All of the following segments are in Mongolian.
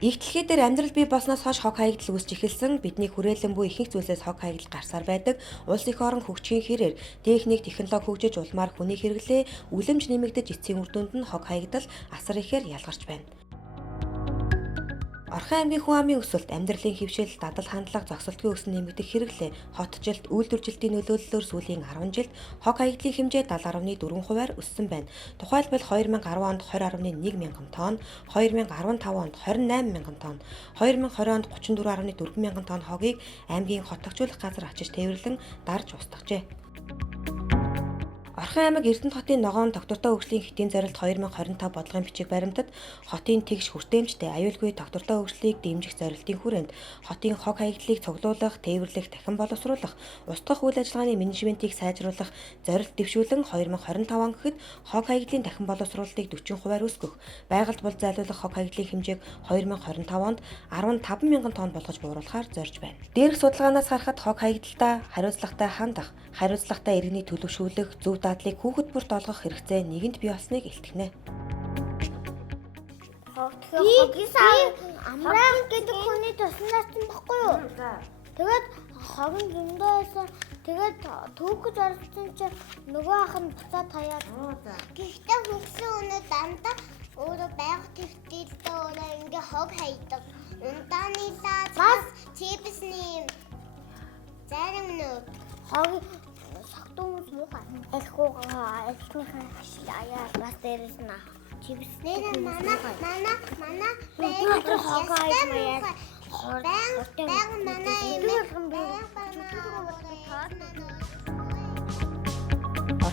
Их дэлхий дээр амьдрал бий болсноос хойш хог хаягдал үүсч эхэлсэн. Бидний хүрээлэн буй ихэнх зүйлсээс хог хаягдал гарсаар байдаг. Улс их орон хөгжихийн хэрээр техник, технологи хөгжиж улмаар хүний хэрэглээ үлэмж нэмэгдэж эцсийн үр дүнд нь хог хаягдал асар ихээр ялгарч байна. Орхон аймгийн хүн амын өсөлт, амьдралын хэвшил, дадал хандлага, зогсолтгүй өснө нэмэгдэх хэрэглээ, хотжилт, үйлдвэржилтийн нөлөөллөөр сүүлийн 10 жилд хог хаягдлын хэмжээ 70.4%-аар өссөн байна. Тухайлбал 2010 онд 20.1 мянган тонн, 2015 онд 28 мянган тонн, 2020 онд 34.4 мянган тонн хогийг аймгийн хотогчуулах газар очиж тээвэрлэн дарж устгажээ. Орхон аймаг Эрдэнэт хотын ногоон доктортой хөгжлийн хэтийн зорилт 2025 бодлогын бичиг баримтад хотын тэгш хүртээмжтэй аюулгүй доктортой хөгжлийг дэмжих зорилтын хүрээнд хотын хог хаягдлыг цуглуулах, тээвэрлэх, дахин боловсруулах, устгах үйл ажиллагааны менежментийг сайжруулах зорилт дэвшүүлэн 2025 он гэхэд хог хаягдлын дахин боловсруулалтыг 40%-аар өсгөх, байгальд бол зайлуулах хог хаягдлын хэмжээг 2025 онд 15 мянган тонн болгож бууруулахаар зорьж байна. Дээрх судалгаанаас харахад хог хаягдалтай хариуцлагатай хандах, хариуцлагатай иргэний төлөвшүүлэх, зөв дадлыг хүүхэд бүрт олгох хэрэгцээ нэгэнд бий болсныг илтгэнэ. Амраа гэдэг хүний туснаас нь баггүй юу? Тэгээд хог нь зөндөө байсан. Тэгээд түүхэж орсон чинь нөгөө ах нь буцаад хаяад. Гэхдээ хөгсөн өнөө дандаа өөрөө байга төвтөлдөө өөрөө ингээ хог хайдаг. Ундааны лаас чипсний зарим нөө хог согтуус муухай. Элхүүгээ элхнийхээ ашиглаяа бас дээрээс нь чипснээр манай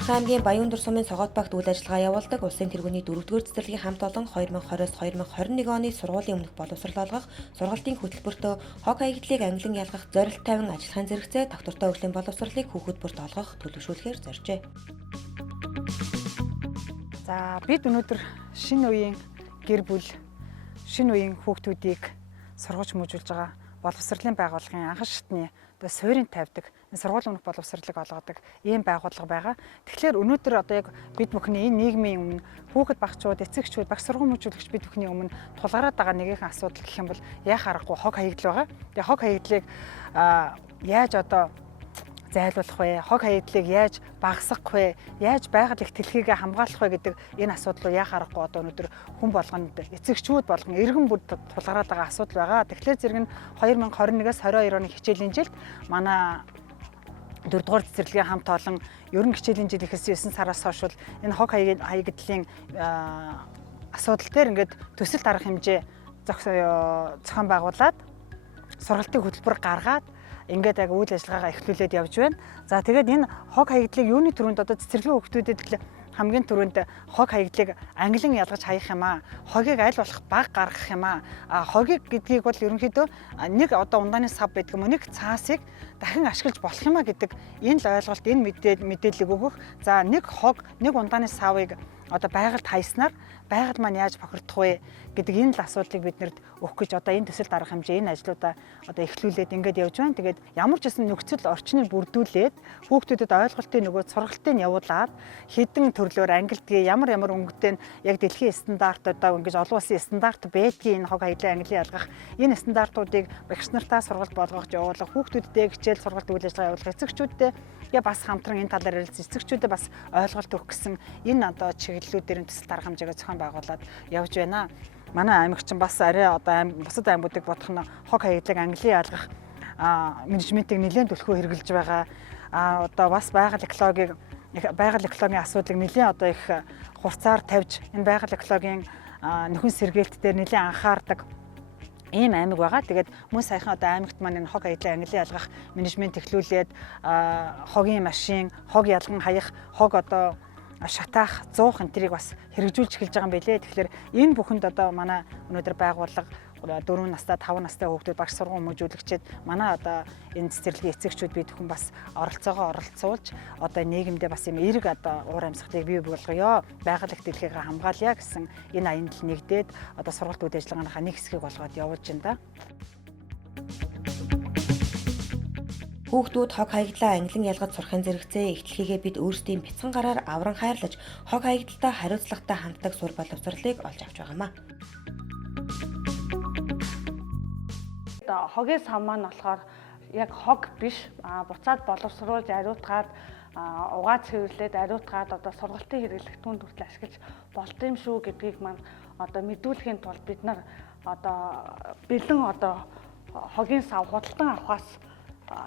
Орхон аймгийн Баяндөр сумын Согоот багт үйл ажиллагаа явуулдаг улсын тэргүүний 4-р цэцэрлэгийн хамт олон 2020-2021 оны сургуулийн өмнөх боловсрол олгох сургалтын хөтөлбөртөө хог хаягдлыг ангилан ялгах зорилт тавин ажиллахын зэрэгцээ доктортой хөгжлийн боловсролыг хүүхэд бүрт олгох төлөвшүүлэхээр зоржээ. За бид өнөөдөр шинэ үеийн гэр бүл, шинэ үеийн хүүхдүүдийг сургаж мөжүүлж байгаа боловсролын байгууллагын анхан шатны одоо суурийн тавьдаг сургуулийн өмнөх боловсролыг олгодог ийм байгууллага байгаа. Тэгэхээр өнөөдөр одоо яг бид бүхний энэ нийгмийн өмнө хүүхэд багчууд, эцэгчүүд, багш сургууль мөжүүлэгч бид бүхний өмнө тулгараад байгаа нэгэн асуудал гэх юм бол яах аргагүй хог хаягдал байгаа. Тэгээ хог хаягдлыг яаж одоо зайлуулах вэ? Хог хаягдлыг яаж багасгах вэ? Яаж байгаль их дэлхийгээ хамгаалах вэ гэдэг энэ асуудал руу яах аргагүй одоо өнөөдөр хүн болгонд эцэгчүүд болгон иргэн бүр тулгараад байгаа асуудал байгаа. Тэгэхээр зэрэг нь 2021-с 22 оны хичээлийн жилд манай 4-р цэцэрлэгийн хамт олон ерөн хичээлийн жил эхэлсэн 9 сараас хойш энэ хог хаягдлын асуудал дээр ингээд төсөлт арга хэмжээ зохион байгуулад сургалтын хөтөлбөр гаргаад ингээд яг үйл ажиллагаагаа эхлүүлээд явж байна. За тэгээд энэ хог хаягдлыг юуны төрөнд одоо цэцэрлэгийн хүүхдүүдэд хамгийн түрүүнд хог хаягдлыг ангилан ялгаж хаях юм аа. Хогийг аль болох бага гаргах юм аа. Хогийг гэдгийг бол ерөнхийдөө нэг одоо ундааны сав байдаг юм. Нэг цаасыг дахин ашиглаж болох юм аа гэдэг энэ л ойлголт, энэ мэдээллийг өгөх. За нэг хог, нэг ундааны савыг одоо байгальд хайснаар байгальд маань яаж бохирдох вэ гэдэг энэ л асуудлыг биднэрт өгөх гэж одоо энэ төсөлт арга хэмжээ энэ ажлуудаа одоо эхлүүлээд ингээд явж байна. Тэгээд ямар ч гэсэн нөхцөл орчныг бүрдүүлээд хүүхдүүдэд ойлголтын нөгөө сургалтыг явуулаад хэдэн төрлөөр ангилдгийг ямар өнгөтэй нь яг дэлхийн стандартуудаа ингэж олон улсын стандарт байдгийг энэ хог хаягдлын ангилан ялгах энэ стандартуудыг багш нартаа сургалт болгож явуулах, хүүхдүүдэд хичээл сургалт үйл ажиллагаа явуулах, эцэгчүүдтэй бас хамтран энэ талаар ярилцсан, эцэгчүүдэд бас ойлголт өгөх гэсэн энэ одоо чиглэлүүдээр төсөлт арга хэмжээгээ зохион байгуулад явж байна. Манай аймагч бас арай одоо бусад аймагуудыг бодох нь хог хаягдлыг ангилан ялгах менежментийг нэлээд төлхөө хэрэгжилж байгаа. Одоо бас байгаль экологийн асуудлыг нэлээд одоо их хурцаар тавьж энэ байгаль экологийн нөхөн сэргээлт дээр нэлээд анхаардаг ийм аймаг байгаа. Тэгээд мөн саяхан одоо аймагт маань энэ хог хаягдлыг ангилан ялгах менежмент эхлүүлээд хогийн машин, хог ялган хаях, хог одоо шатаах, зуух энтрийг бас хэрэгжүүлж эхэлж байгаа юм билээ. Тэгэхээр энэ бүхэнд одоо манай өнөөдөр байгууллага 4 настай, 5 настай хүүхдүүд багш сургууль мөжүүлэгчид манай одоо энэ цэцэрлэгийн эцэгчүүд бид бүхэн бас оролцуулж одоо нийгэмдээ бас юм эерэг одоо уур амьсгалыг бий болгоё. Байгаль их дэлхийгээ хамгаалъя гэсэн энэ аянд л нэгдээд одоо сургалт үйл ажиллагааныхаа нэг хэсгийг болгоод явуулж байна да. Хүүхдүүд хог хаягдлаа ангилан ялгаж сурахын зэрэгцээ эхлэхийгээ бид өөрсдийн бяцхан гараар авран хайрлаж хог хаягдалтай хариуцлагатай ханддаг сур боловсролыг олж авч байгаамаа. хогийн сав маань болохоор яг хог биш буцаад боловсруулж ариутгаад угаа цэвэрлээд ариутгаад одоо сургалтын хэрэглэгдэхүүн хүртэл ашиглаж болд юм шүү гэдгийг маань одоо мэдүүлэхийн тулд бид нар одоо бэлэн одоо хогийн сав худалдан авахаас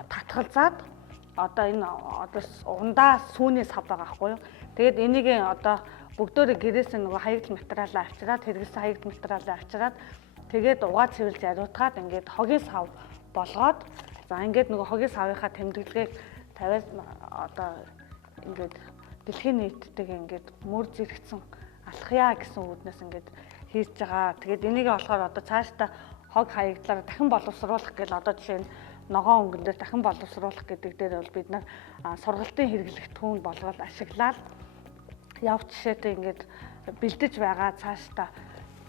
татгалзаад одоо энэ одоо ундаа сүүний сав байгаа байхгүй юу. Тэгээд энийг одоо бүгдөө гэрээс нөгөө хаягдал материалаа авчираад хэрэглэсэн хаягдал материалаа авчираад тэгээд угаа цэвэрлж ариутгаад ингээд хогийн сав болгоод за ингээд нөгөө хогийн савынхаа тэмдэглэгийг тавиад одоо ингээд дэлхийн нийттэйг ингээд мөр зэрэгцэн алхъя гэсэн үүднээс ингээд хийж байгаа. Тэгээд энийг болохоор одоо цаашдаа хог хаягдлаар дахин боловсруулах гэж одоо жишээ нь ногоон өнгөн дээр дахин боловсруулах гэдэг дээр бол бид нар сургалтын хэрэглэгдэхүүн болгоод ашиглаад явц жишээтэй ингээд бэлдэж байгаа цаашдаа.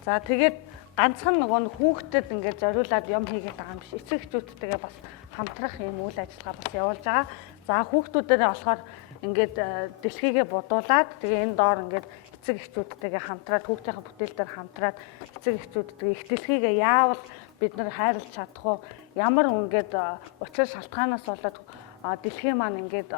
За тэгээд ганцхан нөгөө хүүхдэд ингээд зориулаад юм хийгээд байгаа юм биш. Эцэг эхчүүдтэйгээ бас хамтрах юм үйл ажиллагаа бас явуулж байгаа. За хүүхдүүдээрээ болохоор ингээд дэлхийгээ будуулаад тэгээ энэ доор ингээд эцэг эхчүүдтэйгээ хамтраад хүүхдийнхээ бүтээл дээр хамтраад эцэг эхчүүдтэйгээ их дэлхийгээ яавал бид нар хайрлах чадах уу? Ямар ингээд учир шалтгаанаас болоод дэлхийн маань ингээд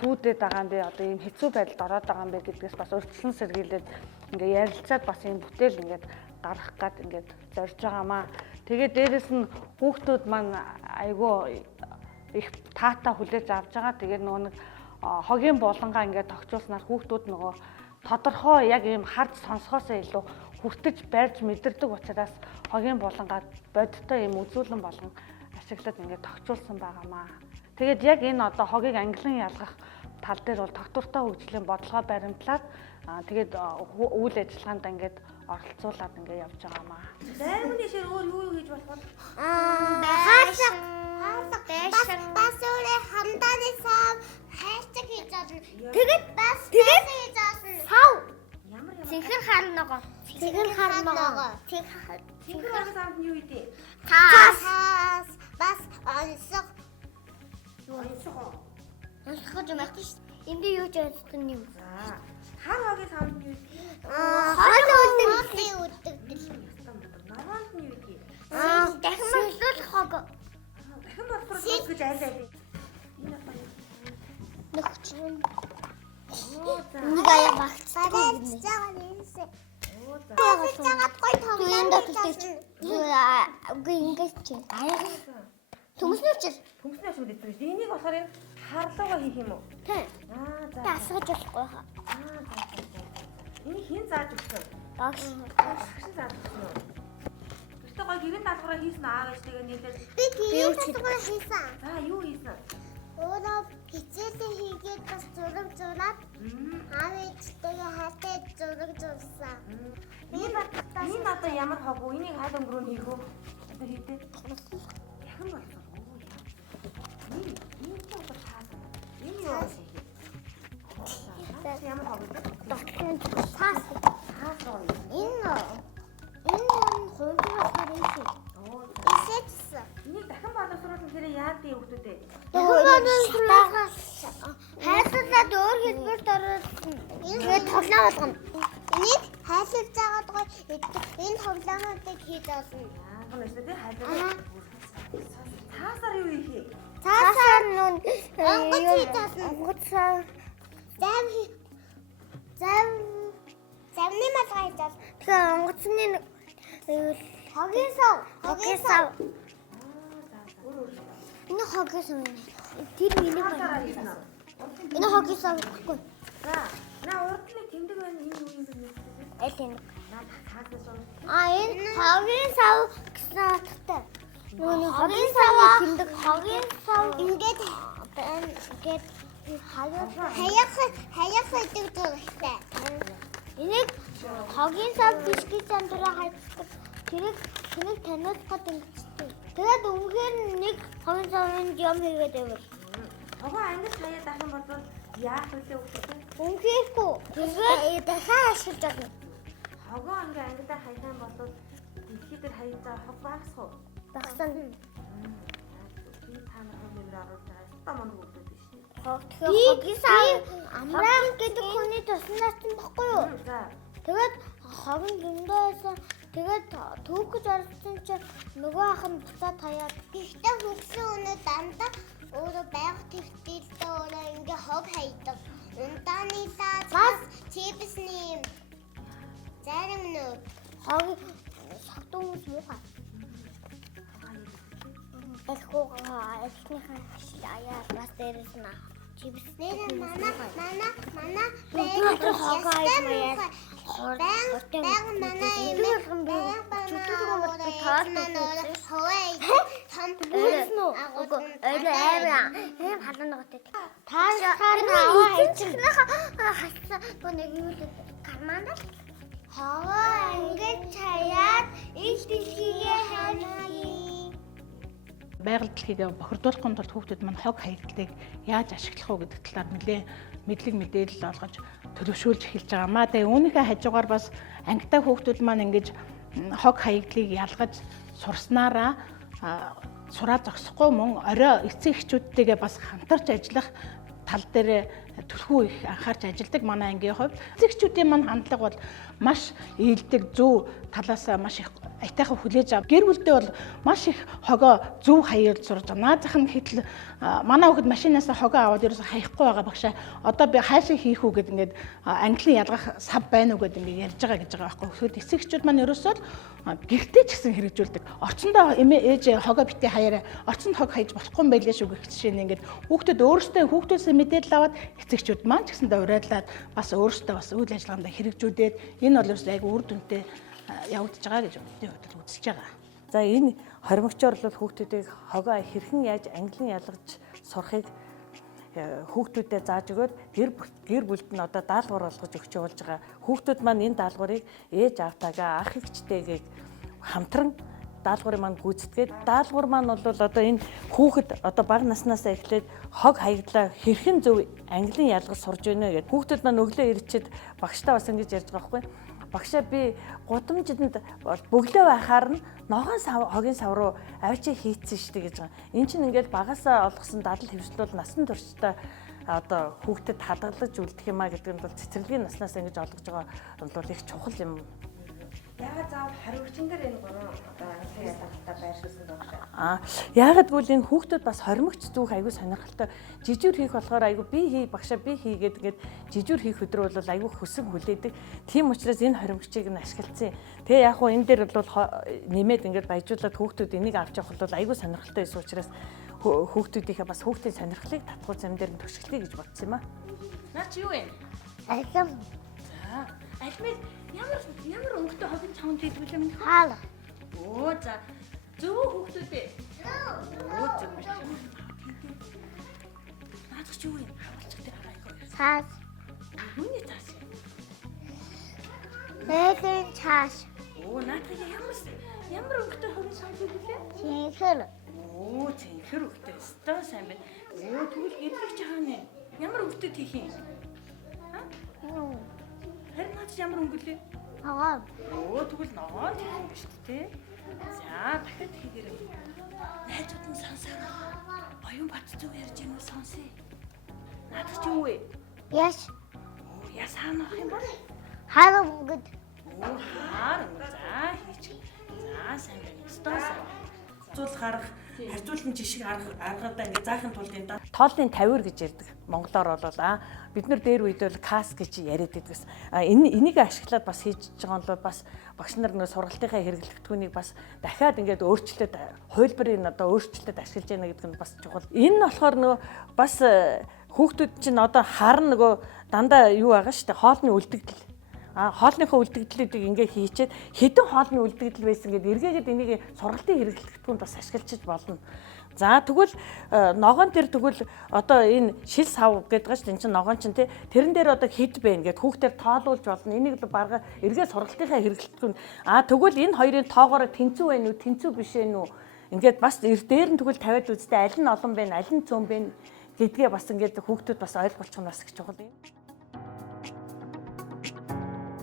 сүйдээд байгаа юм бэ? Одоо ийм хэцүү байдалд ороод байгаа юм бэ гэдгээс бас өрчлөн сэргийлээд ингээд ярилцаад бас ийм бүтээл ингээд гаргах гад ингээд зорж байгаамаа. Тэгээд дээрэс нь хүүхдүүд маань айгүй их таата хүлээж авч байгаа. Тэгээд нөгөө нэг хогийн булангаа ингээд тогтжуулснаар хүүхдүүд нөгөө тодорхой яг ийм харж сонсохоосоо илүү хүртэж барьж мэдэрдэг учраас хогийн булангаа бодиттой ийм үзүүлэн болгон ашиглаад ингээд тогтжуулсан байгаамаа. Тэгээд яг энэ одоо хогийг ангилан ялгах тал дээр бол тогтвортой хөгжлийн бодлогоо баримтлаад тэгээд үйл ажиллагаанд ингээд оролцуулаад ингээд явж байгаамаа. Зарим нь шир өөр юу хийж болох вэ? Хаалга бас өөрөө хамдааны сав хайрцаг хийж болно. Тэгээд бас хийж болно. Сав. Ямар Цэнхэр харногоо. Цэнхэр харногоо. Цэнхэр савд нь юу ийдээ? Таас бас онцгой. Онцгой юм байна шүү. Энд юу ч онцгой юм. За. Хар хогийн савд нь юу ийдээ? Хоолны үдэгдэл. Ногоонд нь юу ийдээ? Дахин боловсруулах хог. Дахин боловсруулах гэж аль аль. Энэ одоо Нөхчөн. за. Нэг аяа багцсан юм. Оо за. Яагаад гой тоглоом. Үгүй ингэж чи. Төмснөр чил. Төмснөө ашиг дэвчээ. Энийг болохоор энэ харлуугаа хийх юм уу? Тийм. За. Асгаж болохгүй хаа. Энийг хэн зааж өгсөн? Багш. Багш зааж өгсөн үү? Гэтэ гой гэрэн даалгавраа хийсэн аав ээжтэйгээ нийлээд Би гэрээ татвар хийсэн. за юу хийсэн? Өөрөө хичээлээ хийгээд бас зураг зураад аав ээжтэйгээ хаатай зураг зурсан. Энэ одоо ямар хог вэ? Энийг хаад өнгөрөө хийх үү? Одоо хийдээ. Дахин болсон. Энэ ч одоо цаасан. Энэ юу вэ? Ямар хог вэ? Таас. Цаасан. Энэ хувирах хэрэгтэй. Оо. Исэцсэн. Энийг дахин боловсруулах хэрэг яадын хүүхдүүдээ. Хайрлуулаад өөр хэлбэрт оруулсан. Тэгээд тоглоом болгоно. Энийг хайрлуулж байгаад гой энэ тоглоомуудыг хийж олно. Аа, гэнэ тэ хайлаа. Цаасаар юу хийх юм? Цаасаар нүн онгоц хийж олно. Онгоцоо завны малгай хийж олно. Тэгэхээр онгоцны хогийн сав. Энэ хогийн сав. Тэр миний байна. Энэ хогийн сав гэхгүй. За, на урд нь тэмдэг байна энэ юу юм бэ? Аль энэ? Цаасаас Энэ хогийн сав гэсэн утгатай. Нөгөө хогийн саваа тэмдэг хогийн сав ингээд хаяах гэдэг зурагтай. Энийг хогийн сав биш гэж амтраа хайцдаг. Тэрийг таниулахад ингэжтэй. Тэгээд өмнөхөр нэг хогийн савын юм хийгээд байвал. Тогоо англи хаяа дахин болвол яах вэ хүүхдүүд? Өмнөхөргүй. Тэгээд дахиад ашиглаж байна. Тогоо ингээ ангидаа хаясан болвол дэлхий дээр хаяа хог багасх уу? Багсан. Би танах нэмэр оруулж байгаа. Ста мөн хүүхдүүд биш. Хогийн сав амраан гэдэг хүний туснаас нь баггүй юу? За. Тэгээд хогийн зөндөөс тэгээд түүх гэж орсон чи нөгөө ах нь буцаад хаяад. Гэхдээ хөгсөн өнөө дандаа өөрөө байгаль тэгтэлтэй өөрөө ингээ хог хайдаг. Ундааны лаас чипсний зарим нөө хог согтун хүмүүс муухай. Эхгүйгаа эхнийхэн яа бас дээрээс нь чипснээр манай Байгаль дэлхийгээ бохирдуулахын тулд хүүхдүүд маань хог хаягдлыг яаж ашиглах вэ гэдэг талаар нэлээд мэдлэг мэдээлэл олгож төлөвшүүлж эхэлж байгаамаа. Тэгээ үүнийхээ хажуугаар бас ангитай хүүхдүүд маань ингэж хог хаягдлыг ялгаж сурснараа сураа зогсохгүй мөн орой эцэг эхчүүдтэйгээ бас хамтарч ажиллах тал дээр түлхүү их анхаарч ажилладаг манай ангийн хувьд. Эцэг эхчүүдийн маань хандлага бол маш ээлдэг, зөв талаас маш их аятайхан хүлээж ав. Гэр бүлдээ бол маш их хогоо зөв хаяад сурж байгаа. Наазах нь хэтэл манай хүүхэд машинаас хогоо аваад ерөөсө хаяхгүй байгаа багшаа. Одоо би хаашаа хийх үү гэд ингээд ангилан ялгах сав байна уу гэд ингээд ярьж байгаа гэж байгаа байхгүй. Тэгэхэд эцэг эхчүүд маань ерөөсөө гэртээ ч гэсэн хэрэгжүүлдэг. Орчондоо ээж хогоо битээ хаяараа. Орчонд хог хайж болохгүй юм байлээ шүү гэх жишээ нь ингээд хүүхдүүд өөрсдөө хүүхдөөсөө мэдээлэл аваад эцэгчүүд маань ч гэсэндээ урайлаад бас өөрсдөө бас үйл ажиллагаанд хэрэгжүүлээд энэ бол ерөөсөө айгүй үр дүнтэй явагдаж байгаа гэж бидний хувьд үзэж байгаа. За энэ хоримогчоор бол хүүхдүүдийг хогоо хэрхэн яаж ангилан ялгаж сурахыг хүүхдүүдэд зааж өгөөд гэр бүлд нь одоо даалгавар болгож өгч явуулж байгаа. Хүүхдүүд маань энэ даалгаврыг ээж аавтайгаа ах эгчтэйгээ хамтран даалгаврыг маань гүйцэтгээд даалгавар маань бол одоо энэ хүүхэд одоо бага наснаас эхлээд хог хаягдлаа хэрхэн зөв ангилан ялгаж сурж байна гэдэг. Хүүхдүүд маань өглөө ирчээд багштай бас ингэж ярьж байгаа байхгүй. Багшаа би гудамжинд бөглөө байхаар нь ногоон хогийн сав руу авчи хийцэн штэ гэж байгаа. Энд чинь ингээд багасаа олгосон дадал хөвсөл бол насан туршдаа одоо хүүхдэд хадгалж үлдэх юмаа гэдэг нь бол цэцэрлэгийн наснаас ингэж олгож байгаа бол их чухал юм. Яагаад заавал хоримогчин дээр энэ гурван одоо ангилан ялгалтаа байршуулсан даа. Яагаад гэвэл энэ хүүхдүүд бас хоримогч зүүх аягүй сонирхолтой. Жижүүр хийх болохоор аягүй би хий багшаа би хийгээд ингээд жижүүр хийх өдрөө бол аягүй хөсөн хүлээдэг. Тийм учраас энэ хоримогчийг нь ашиглацсан. Тэгээ яг хуу энэ дээр бол нэмээд ингээд баяжуулаад хүүхдүүд энийг авч явах бол аягүй сонирхолтой байсан учраас хүүхдүүдийнхээ бас хүүхдийн сонирхлыг татгуу зам дээр нь төсөглөе гэж бодсон юм аа. Наа чи юу вэ? Алим. За, алимыг ямар өнгөтэй хогийн чавнд хийдгүүл юм бэ? Хаал. Оо за. Зөв хүүхдүүдээ. Оо зөв. Наадах чи юу вэ? Хавалчих дээр хараа. Цаас. Юуны цаас? Нэгэн цаас. Оо наадах ямар өнгөтэй хогийн чавнд хийдгүүлээ? Цэнхэр. Оо цэнхэр өнгөтэй. Стаа сайн байна. Оо тэгвэл эдлэг чаана. Ямар өнгөтэй хийх юм? Харин наач ямар өнгөлээ? Ногоон. Оо тэгвэл ногоон тийм юм шүү дээ. За дахиад хийгээрэй. Найзууд нь сонсороо. Оюун бат зүг ярьж юм уу сонсъё. Наадах чи юу вэ? Яш. Оо яс хаана авах юм бол? Хар өнгөд. Оо хаар өнгө. За хийчих. За сайн байна. Стос. Зул гарах харьцуулан жишг аргадаа ингээ заахын тулд энэ тоолны 50 гэж ярьдаг. Монголоор бол бид нар дээр үед бол кас гэж яриад байдгаас. Энийг ашиглаад бас хийж байгаа нь бол бас багш нар нэг сургалтынхаа хэрэглэгдэхүүнийг бас дахиад ингээд өөрчлөлт хувилбарыг одоо өөрчлөлтөд ашиглаж яана гэдэг нь бас чухал. Энэ нь болохоор нөгөө бас хүүхдүүд чинь одоо хар нөгөө дандаа юу байгаа шүү дээ. Хоолны үлдэгдэл. Хоолныхоо үлдэгдлүүдийг ингээ хийчихэд хэдэн хоолны үлдэгдэл байсан гэдээ эргээгээд энийг сургалтын хэрэглэгдэхүүнд бас ашиглаж болно. За тэгвэл ногоон дээр тэгвэл одоо энэ шил сав гэдэг чинь энэ чинь ногоон чинь тэрэн дээр одоо хэд бэ гэд хүүхдээр тоолуулж болно. Энийг л барга эргээ сургалтынхаа хэрэглэгдэхүүнд тэгвэл энэ хоёрын тоогоор тэнцүү байна уу, тэнцүү биш вэ нү? Ингээд бас дээр нь тэгвэл тавиад үзтээ аль нь олон байна, аль нь цөөн байна гэдгээ бас ингээд хүүхдүүд бас ойлгуулчих нь бас их чухал юм.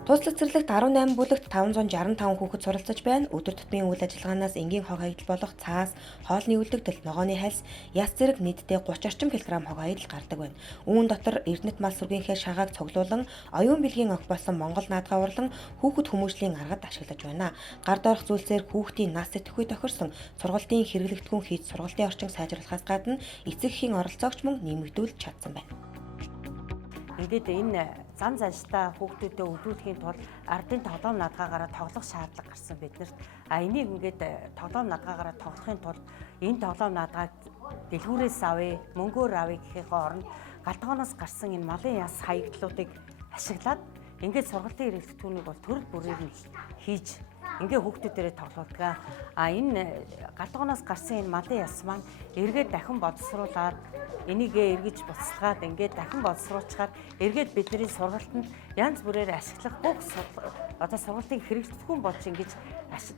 Тус цэцэрлэгт 18 бүлэгт 565 хүүхэд суралцж байна. Өдөр тутмын үйл ажиллагаанаас энгийн хог хаягдал болох цаас, хоолны үлдэгдэл, ногооны хальс, яс зэрэг нийтдээ 30 орчим килограмм хог хаягдал гардаг байна. Үүн дотор эрдэнэт мал сүргийнхээ шагааг цуглуулан, оюун бэлгийн ог болсон Монгол наадгаа урлан хүүхэд хүмүүжлийн аргад ашиглаж байна. Гард орох зүйлсээр хүүхдийн нас сэтгэхүй тохирсон сургалтын хэрэглэгдэхүүн хийж сургалтын орчин сайжруулахаас гадна эцэг эхийн оролцоогч мөн нэмэгдүүлж чадсан байна. Ингээд энэ зам занштай хүүхдүүдэд өдөртхийн тулд ардын тоглоом наадгаагаараа тоглох шаардлага гарсан биднэрт. Энийг ингээд тоглоом наадгаагаараа тоглохын тулд энэ тоглоом наадгааг дэлгүүрээс авъя, мөнгөөр авъя гэхээс оронд галтгооноос гарсан энэ малын яс хаягдлуудыг ашиглаад ингээд сургалтын хэрэглэгдэхүүнийг бол төрөл бүрээр нь хийж ингээ хүүхдүүдээрээ тоглуулдаг. Энэ галтгооноос гарсан энэ малын яс маань эргээд дахин боловсруулад энийгээ эргэж буцалгаад ингээд дахин боловсруулчаар эргээд бидний сургалтанд янз бүрээр ашиглах бүх одоо сургалтын хэрэглэгдэхүүн болж ингэж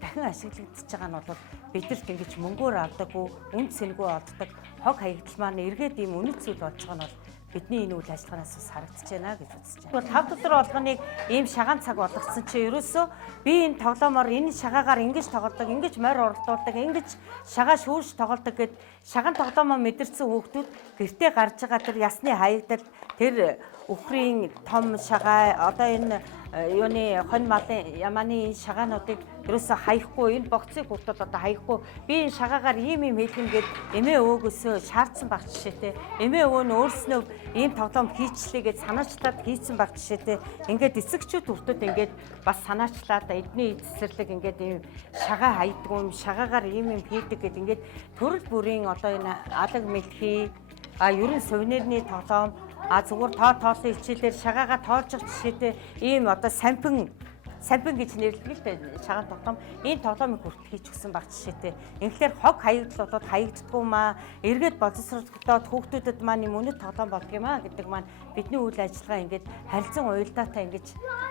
дахин ашиглагдчихж байгаа нь бол бидэрт ингэж мөнгөөр авдаггүй, үнд сэнгүй олддог хог хаягдал маань эргээд ийм үнэт зүйл болж байгаа нь бол бидний энэ үйл ажиллагаанаас бас харагдаж байна гэж үзэж байна. 5 дотор болгоныг ийм шагаан цаг болгоцсон чи ерөөсөө би энэ тоглоомоор энэ шагаагаар ингэж тоглодог, ингэж морь уралдуулдаг, ингэж шагаа шүүрж тоглодог гэд шагаан тоглоомоо мэдэрсэн хүүхдүүд гэртээ гарч байгаа тэр ясны хаягдал, тэр үхрийн том шагаа, одоо энэ юуны хонь малын ямааны шагаануудыг ерөөсөө хаяхгүй, энэ богцыг хүртэл одоо хаяхгүй би энэ шагаагаар ийм хэлгэн гээд эмээ өвгөөсөө шаардсан баг жишээтэй эмээ өвөө нь өөрснөө ийм тоглоом хийчлээ гэж санаачлаад хийсэн баг жишээтэй ингээд эцэгчүүд хүртэл ингээд бас санаачлаад эдний эцэрлэг ингээд ийм шагаа хайдгүй юм шагаагаар ийм хийдэг гэд ингээд төрөл бүрийн одоо энэ алаг мэлхий ерөн сувенирны тоглоом зүгээр тооллын хичээлээр шагаагаа тоолж явах жишээтэй ийм одоо сампин гэж нэрлэдэг л дээ шагаан тоглоом. Энэ тоглоомыг хүртэл хийж өгсөн баг жишээтэй. Инхээр хог хаягдлуудад хаягддаггүй маа, эргээд боловсролдоод хүүхдүүдэд маань юм үнэт тоглоом болдго юм аа гэдэг маань бидний үйл ажиллагаа ингээд харилцан уялдаатай ингэж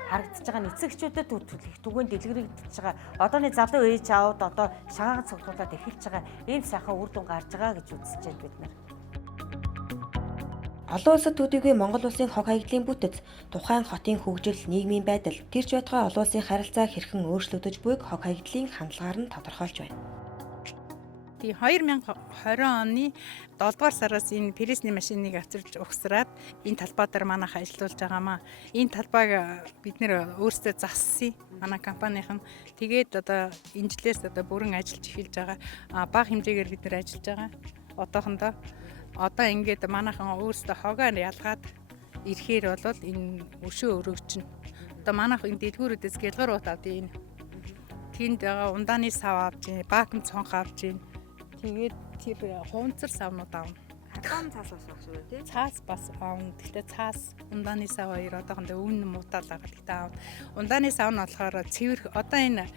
харагдаж байгаа нь эцэгчүүдэд түгээн дэлгэрэгдэж байгаа. Одооны залуу ээж аауд одоо шагаагаа цуглуулад эхэлж байгаа ийм сайхан үр дүн гарч байгаа гэж үзэж байна бид нар. Олон улсад төдийгүй Монгол улсын хог хаягдлын бүтэц, тухайн хотын хөгжил, нийгмийн байдал, тэрч байтугай олон улсын харилцаа хэрхэн өөрчлөгдөж буйг хог хаягдлын хандлагаар нь тодорхойлж байна. 2020 оны 7 дугаар сараас энэ пресний машиныг авчирч ухсраад энэ талбай дээр манайх ажиллаулж байгаамаа. Энэ талбайг бид нэр өөрсдөө зассан. Манай компанийн тэгээд одоо энэ жилээс одоо бүрэн ажиллаж эхэлж байгаа. Бага хэмжээгээр бид нэр ажиллаж байгаа. Одоохондоо одоо ингээд манайхан өөрсдөө хогаар ялгаад ирэхээр бол энэ өшөө өргөжнө. Одоо манайх энэ дэлгүүрүүдээс гэлгар уут авд энэ. Тэнд ундааны сав авж, баакум цонх авж, тэгээд тэр хуунцар савнууд авна. Хатаан цаас бас багш үү тий? Цаас бас авна. Гэхдээ цаас ундааны сав хоёр одоохондоо үн муутаал байгаа. Гэхдээ авна. Ундааны сав нь болохоор цэвэр одоо энэ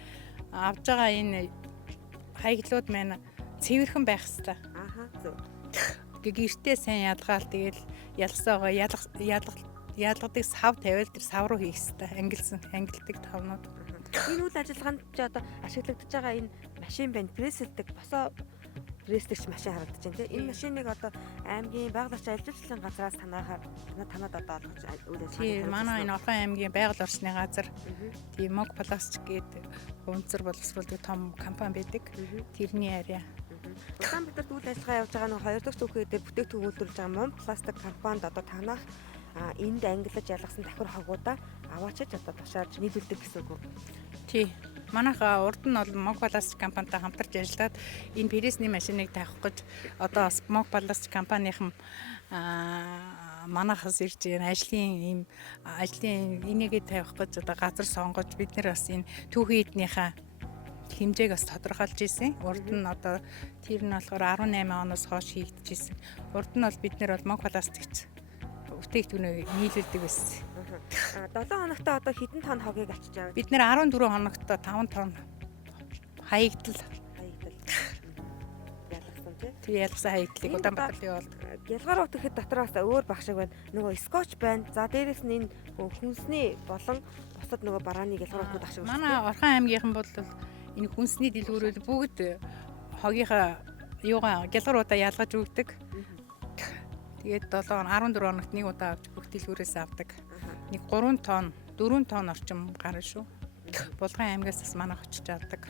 авж байгаа энэ хаягдлууд маань цэвэрхэн байх хэрэгтэй. Ааха зөв. Гэртээ сайн ялгаал тэгэл ялгасаага ялгадаг сав тавиал тэр сав руу хийх хэрэгтэй. Ангилдаг тавнууд. Энэ үйл ажиллагаанд ч одоо ашиглагдаж байгаа энэ машин байна. Прессэлдэг босоо пресстэгч машин харагдаж байна тийм. Энэ машиныг одоо аймгийн байгаль орчин ажилчлалын газраас танаад одоо олгож үйл ажиллагаа. Тийм манай энэ Орхон аймгийн байгаль орчны газар тийм Мог пластик гэдэг унцар боловсруулдаг том компани байдаг. Тэрний арай Улаанбаатарт үйл ажиллагаа явуулж байгаа нэг 2 дахь зүгтээ дээр бүтээгдэхүүн үйлдвэрлэж байгаа Мом пластик компанид одоо танах энд ангилаж ялгасан давхар хогуудаа аваачиж одоо тушааж нийлүүлдэг гэсэн үг үү? Тий. Манайх урд нь бол Мог пластик компанитай хамтарч ажиллаад энэ пресний машиныг тавих гэж одоо Мог пластик компанийн манайхаас ирж ажлын энийгээ тавих гэж одоо газар сонгож бид нэр бас энэ түүхийн эднийхээ хэмжээг бас тодорхойлж ирсэн. Урд нь одоо тэр нь болохоор 18 оноос хойш хийгдчихсэн. Урд нь бол бид нэр бол Мог пластикч бүтээгдэхүүнээ нийлүүлдэг байсан. 7 хоногт одоо хэдэн тонн хогийг ачиж аваа? Бид нэр 14 хоногт 5 тонн хаягдал ялгасан тий. Тэг ялгсан хаягдлыг Улаанбаатарт явуулдаг. Ялгаар ут гэхэд дотроос өөр баг шиг байна. Нөгөө скотч байна. За дээрэс нь энэ хүнсний болон бусад нөгөө барааны ялгаар утууд ах шиг байна. Манай Орхон аймгийнхан бол энэ хүнсний дэлгүүрүүд бүгд хогийнхаа юугаа гялгаруудаа ялгаж өгдөг. Тэгээд 14 хоногт нэг удаа авч бүх дэлгүүрээс авдаг. Нэг 3 тонн 4 тонн орчим гарна шүү. Булган аймгаас бас манайх очиж авдаг.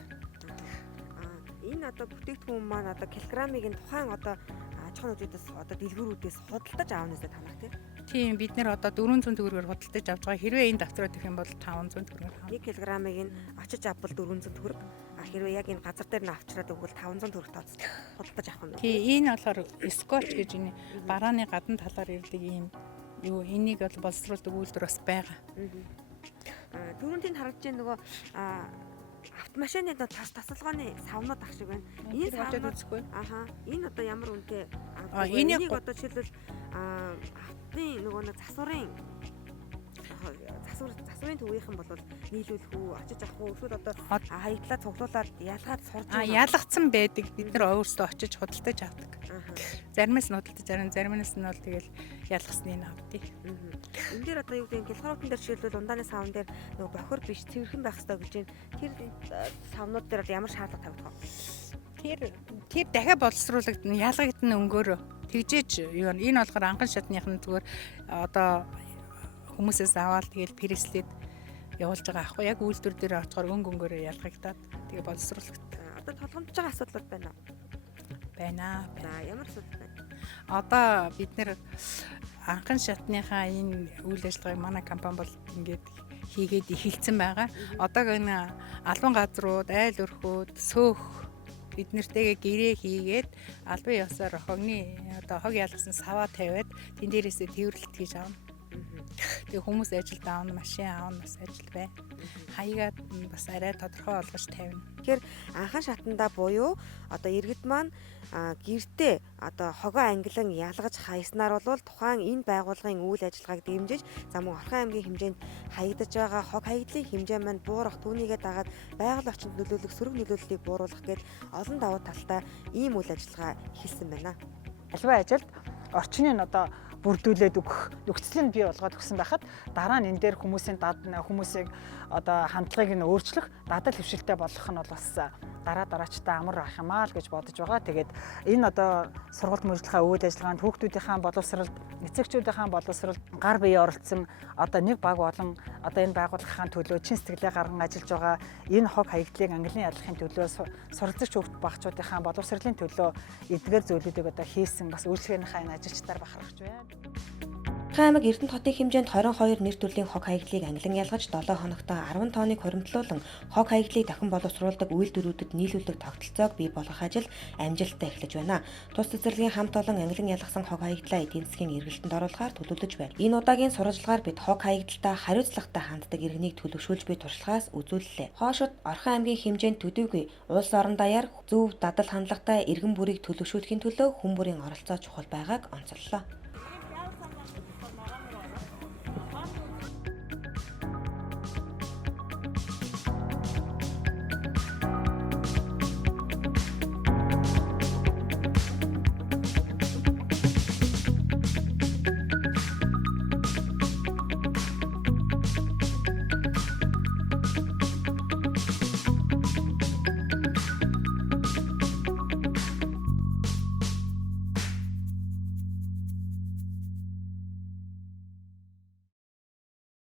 Энэ одоо бүтээгдэхүүн маань одоо килограммыг нь тухайн одоо аж ахуйн үзэгдээс одоо дэлгүүрүүдээс худалдаж аавнаас танах тийм. Тийм бид нэр одоо 400 төгрөгөөр худалдаж авч байгаа. Хэрвээ энэ давтраад ирэх юм бол 500 төгрөгөөр авах. 1 килограммыг нь очиж авбал 400 төгрөг. Хэрвээ яг энэ газар дээр нь авчраад өгвөл 500 төгрөг тооц худалдаж авах юм. Тийм энэ болохоор скотч гэж энэ барааны гадна талаар ирдэг ийм юу энийг бол боловсруулдаг үйлдвэр бас байгаа. Дөрөв тэнд харагдаж байгаа нөгөө автомашины тасалгааны савнууд ах шиг байна. Энэ савнууд үзэхгүй. Энэ одоо ямар үнэтэй? Энийг одоо жишээлбэл автны нөгөө засварын төвийнхэн бол нийлүүлэх үү, очиж авах уу, эсвэл одоо хаягдлаа цуглуулад ялгаад сурж ялгцсан байдаг. Бид нар өөрсдөө очиж худалдаж авдаг. Заримаас нь худалдаж заримаас нь бол тэгэл ялгасныг авдгийг. Энэ дээр одоо юу гэдэг килограммын дээр жишээлбэл ундааны савн дээр нөгөө бохор биш цэвэрхэн байх хэрэгтэй гэж байна. Тэр савнууд дээр ямар шаардлага тавигдах вэ? Тэр дахиад боловсруулагдана, ялгагдана өнгөөрөө. Тэгжээж юу энэ болохоор анхан шатныхын зүгээр одоо хүмүүсээс аваад тэгэл пресслээд явуулж байгаа аахгүй яг үйлдвэр дээр очихоор өнгөөрөө ялгагдаад тэгээ боловсруулагдана. Одоо толгомдож байгаа асуудлууд байна уу? Байна. За ямар асуудал байна? Одоо бид нэр анхан шатныхаа энэ үйл ажиллагааг манай компани бол ингээд хийгээд эхэлсэн байгаа. Одоо энэ албан газрууд, айл өрхүүд, сөөх бид нэртэйгээ гэрээ хийгээд албан ёсоор хогны одоо хог ялгсан саваа тавиад тэн дээрээсээ тэрвэрлэлт хийж авна. Тэгээ хүмүүс ажилд аавна, машин аавна бас ажил бай. Хаягаад бас арай тодорхой болгож тавина. Тэгэхээр анхан шатандаа буюу одоо иргэд маань гэртээ одоо хогоо ангилан ялгаж хаяснаар бол тухайн энэ байгууллагын үйл ажиллагааг дэмжиж мөн Орхон аймгийн хэмжээнд хаягдаж байгаа хог хаягдлын хэмжээ маань буурах түүнийгээ дагаад байгаль орчинд нөлөөлөх сөрөг нөлөөллийг бууруулах гээд олон давуу талтай ийм үйл ажиллагаа эхэлсэн байна. Аливаа ажилд орчныг одоо бүрдүүлээд өгөх нөхцөлийг бий болгоод өгсөн байхад дараа нь энэ дээр хүмүүсийн хүмүүсийг одоо хандлагыг нь өөрчлөх дадал хөвшилтэй болгох нь бол бас дараачтай амар ах юм аа л гэж бодож байгаа. Тэгээд энэ одоо сургалт мөржлийнхаа үйл ажиллагаанд хүүхдүүдийнхээ боловсролд, эцэгчүүдийнхээ боловсролд гар бие оролцсон одоо нэг баг болон одоо энэ байгууллагын төлөө чин сэтгэлээ гарган ажиллаж байгаа энэ хог хаягдлыг Ангилан ядлахын төлөө суралцагч хүүхд багчуудынхаа боловсролын төлөө эдгээр зүйлүүдийг одоо хийсэн бас үйлчлэгийнхаа энэ ажилчдаар бахархаж байна. Аймаг Эрдэнэт хотын хэмжээнд 22 нэр төрлийн хог хаягдлыг Ангилан ялгаж 7 хоногт 10 тонныг хуримтлуулан хог хаягдлыг дахин боловсруулдаг үйлдвэрүүдэд нийлүүлэх тогтолцоог бий болгох ажил амжилттай эхлэж байна. Тус цэцэрлэгийн хамт олон Ангилан ялгасан хог хаягдлаа эдийн засгийн эргэлтэнд оруулахаар төлөвлөж байна. Энэ удаагийн сурвалжлагаар бид хог хаягдалтаа хариуцлагатай ханддаг иргэнийг төлөвшүүлж буй туршлагаас үзүүллээ. Хоошид Орхон аймгийн хэмжээнд төдийгүй улс орон даяар зөв дадал хандлагатай иргэн бүрийг төлөвшүүлэхийн төлөө хүн бүрийн оролцоо чухал байгааг онцоллоо.